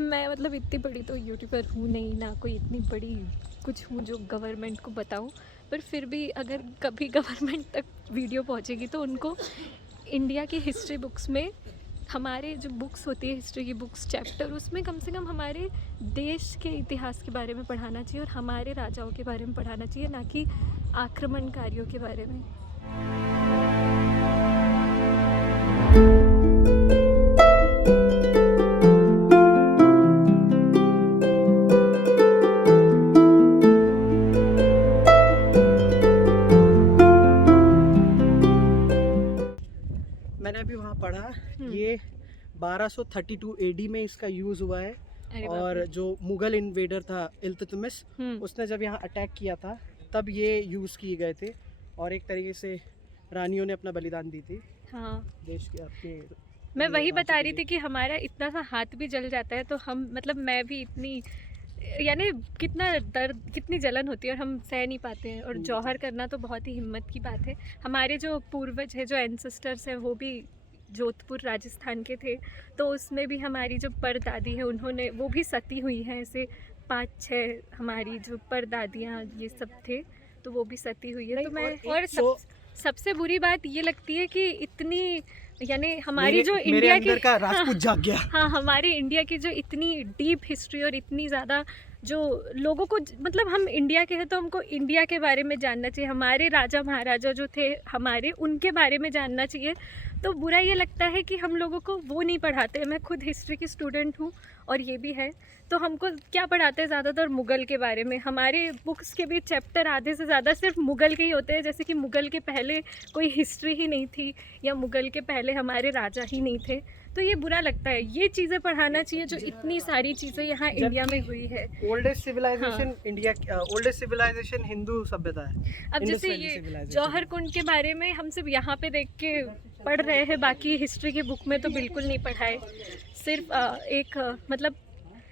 मैं मतलब इतनी बड़ी तो यूट्यूबर हूँ नहीं, ना कोई इतनी बड़ी कुछ हूँ जो गवर्नमेंट को बताऊँ, पर फिर भी अगर कभी गवर्नमेंट तक वीडियो पहुँचेगी तो उनको इंडिया की हिस्ट्री बुक्स में, हमारे जो बुक्स होती है हिस्ट्री की बुक्स चैप्टर, उसमें कम से कम हमारे देश के इतिहास के बारे में पढ़ाना चाहिए और हमारे राजाओं के बारे में पढ़ाना चाहिए, ना कि आक्रमणकारियों के बारे में। मैंने अभी वहाँ पढ़ा, ये 1232 एडी में इसका यूज़ हुआ है। और जो मुगल इन्वेडर था इल्तुतमिश, उसने जब यहाँ अटैक किया था तब ये यूज़ किए गए थे और एक तरीके से रानियों ने अपना बलिदान दी थी। हाँ, देश के आपके मैं वही बता रही थी कि हमारा इतना सा हाथ भी जल जाता है तो हम मतलब मैं भी इतनी, यानी कितना दर्द कितनी जलन होती है और हम सह नहीं पाते हैं। और जौहर करना तो बहुत ही हिम्मत की बात है। हमारे जो पूर्वज है, जो एंसेस्टर्स हैं, वो भी जोधपुर राजस्थान के थे, तो उसमें भी हमारी जो परदादी है उन्होंने, वो भी सती हुई हैं। ऐसे 5-6 हमारी जो परदादियाँ ये सब थे तो वो भी सती हुई है। तो मैं और सबसे बुरी बात ये लगती है कि इतनी, यानी हमारी जो इंडिया की का राजपूत जाग गया। हाँ, हमारी इंडिया की जो इतनी डीप हिस्ट्री और इतनी ज़्यादा जो लोगों को, मतलब हम इंडिया के हैं तो हमको इंडिया के बारे में जानना चाहिए, हमारे राजा महाराजा जो थे हमारे, उनके बारे में जानना चाहिए। तो बुरा ये लगता है कि हम लोगों को वो नहीं पढ़ाते। मैं खुद हिस्ट्री की स्टूडेंट हूँ और ये भी है, तो हमको क्या पढ़ाते हैं ज़्यादातर मुग़ल के बारे में। हमारे बुक्स के भी चैप्टर आधे से ज़्यादा सिर्फ मुग़ल के ही होते हैं, जैसे कि मुग़ल के पहले कोई हिस्ट्री ही नहीं थी या मुग़ल के पहले हमारे राजा ही नहीं थे। तो ये बुरा लगता है। ये चीज़ें पढ़ाना चाहिए जो इतनी सारी चीज़ें यहाँ इंडिया में हुई है। Oldest civilisation India, oldest civilisation हिंदू सभ्यता है। अब जैसे ये जौहर कुंड के बारे में हम सिर्फ यहाँ पे देख के पढ़ रहे हैं, बाकी हिस्ट्री की बुक में तो बिल्कुल नहीं पढ़ाए। सिर्फ एक मतलब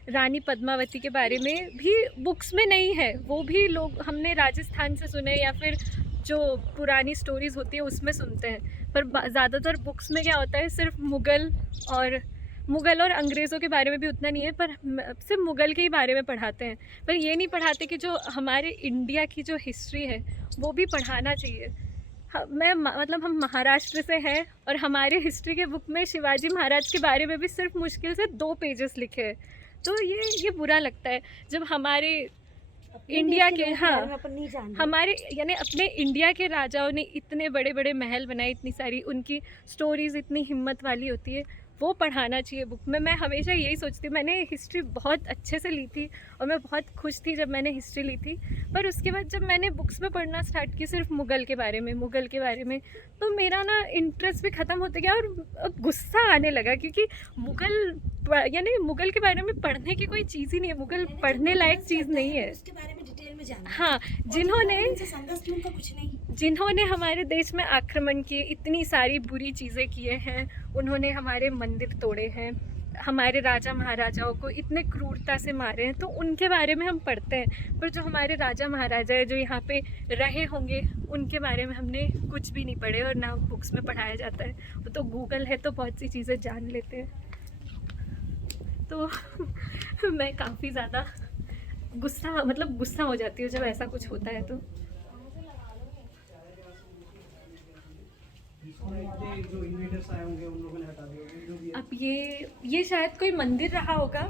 रानी पद्मावती के बारे में भी बुक्स में नहीं है, वो भी लोग हमने राजस्थान से सुने या फिर जो पुरानी स्टोरीज़ होती है उसमें सुनते हैं। पर ज़्यादातर बुक्स में क्या होता है, सिर्फ मुग़ल और अंग्रेज़ों के बारे में भी उतना नहीं है, पर सिर्फ मुग़ल के ही बारे में पढ़ाते हैं। पर ये नहीं पढ़ाते कि जो हमारे इंडिया की जो हिस्ट्री है वो भी पढ़ाना चाहिए। मतलब हम महाराष्ट्र से हैं और हमारे हिस्ट्री के बुक में शिवाजी महाराज के बारे में भी सिर्फ मुश्किल से 2 पेजेस लिखे हैं। तो ये बुरा लगता है जब हमारे इंडिया के, हाँ, हमारे यानी अपने इंडिया के राजाओं ने इतने बड़े बड़े महल बनाए, इतनी सारी उनकी स्टोरीज़ इतनी हिम्मत वाली होती है, वो पढ़ाना चाहिए बुक में। मैं हमेशा यही सोचती हूँ। मैंने हिस्ट्री बहुत अच्छे से ली थी और मैं बहुत खुश थी जब मैंने हिस्ट्री ली थी, पर उसके बाद जब मैंने बुक्स में पढ़ना स्टार्ट की सिर्फ मुग़ल के बारे में, तो मेरा ना इंटरेस्ट भी ख़त्म होता गया और गुस्सा आने लगा, क्योंकि मुग़ल के बारे में पढ़ने की कोई चीज़ ही नहीं है। मुग़ल पढ़ने लायक चीज़ नहीं है। उसके बारे में डिटेल में जानना। हाँ, जिन्होंने हमारे देश में आक्रमण किए, इतनी सारी बुरी चीज़ें किए हैं, उन्होंने हमारे मंदिर तोड़े हैं, हमारे राजा महाराजाओं को इतने क्रूरता से मारे हैं, तो उनके बारे में हम पढ़ते हैं। पर जो हमारे राजा महाराजा है जो यहाँ पे रहे होंगे, उनके बारे में हमने कुछ भी नहीं पढ़े और ना बुक्स में पढ़ाया जाता है। वो तो गूगल है तो बहुत सी चीज़ें जान लेते हैं। तो मैं काफ़ी ज़्यादा गुस्सा हो जाती हूँ जब ऐसा कुछ होता है। तो जो इन्वेडर्स आए होंगे उन लोगों ने हटा दिया। अब ये शायद कोई मंदिर रहा होगा,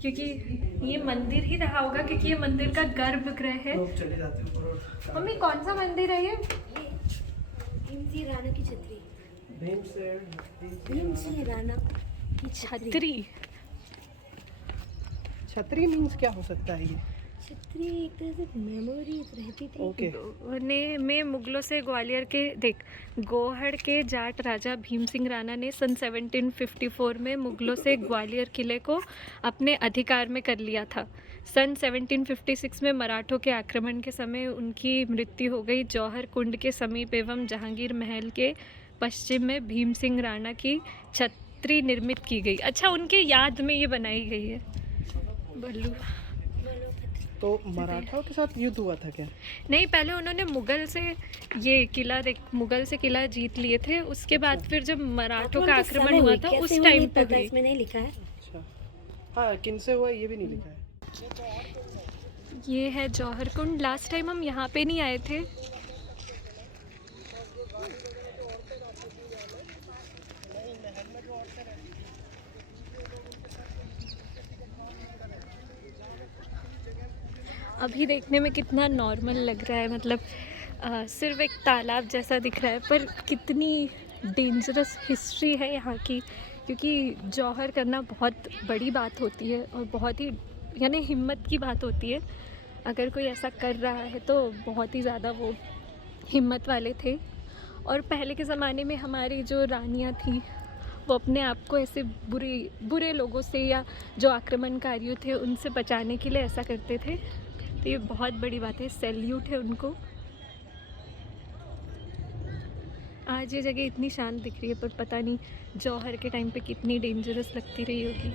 क्योंकि ये मंदिर ही रहा होगा, क्योंकि ये मंदिर का गर्भगृह है। लोग चले जाते हैं। मम्मी, कौन सा मंदिर है ये? भीमसिंह राणा की छतरी। भीमसिंह राणा की छतरी। छतरी मीन्स क्या हो सकता है? ये छतरी एक तरह से मेमोरी रहती थी। ओके। में मुगलों से ग्वालियर के गोहड़ के जाट राजा भीमसिंह राणा ने सन 1754 में मुगलों से ग्वालियर किले को अपने अधिकार में कर लिया था। सन 1756 में मराठों के आक्रमण के समय उनकी मृत्यु हो गई। जौहर कुंड के समीप एवं जहांगीर महल के पश्चिम में भीमसिंह राणा की छतरी निर्मित की गई। अच्छा, उनके याद में ये बनाई गई है। बल्लू। तो मराठों के साथ युद्ध हुआ था क्या? नहीं, पहले उन्होंने मुगल से किला जीत लिए थे। उसके बाद फिर जब मराठों का आक्रमण हुआ था उस टाइम पे इसमें नहीं लिखा है। हाँ किन से हुआ ये भी नहीं लिखा है। ये है जौहर कुंड। लास्ट टाइम हम यहाँ पे नहीं आए थे। अभी देखने में कितना नॉर्मल लग रहा है, मतलब सिर्फ एक तालाब जैसा दिख रहा है, पर कितनी डेंजरस हिस्ट्री है यहाँ की। क्योंकि जौहर करना बहुत बड़ी बात होती है और बहुत ही यानी हिम्मत की बात होती है। अगर कोई ऐसा कर रहा है तो बहुत ही ज़्यादा वो हिम्मत वाले थे। और पहले के ज़माने में हमारी जो रानियाँ थी वो अपने आप को ऐसे बुरे लोगों से या जो आक्रमणकारियों थे उनसे बचाने के लिए ऐसा करते थे। तो ये बहुत बड़ी बात है, सैल्यूट है उनको। आज ये जगह इतनी शांत दिख रही है, पर पता नहीं जौहर के टाइम पे कितनी डेंजरस लगती रही होगी।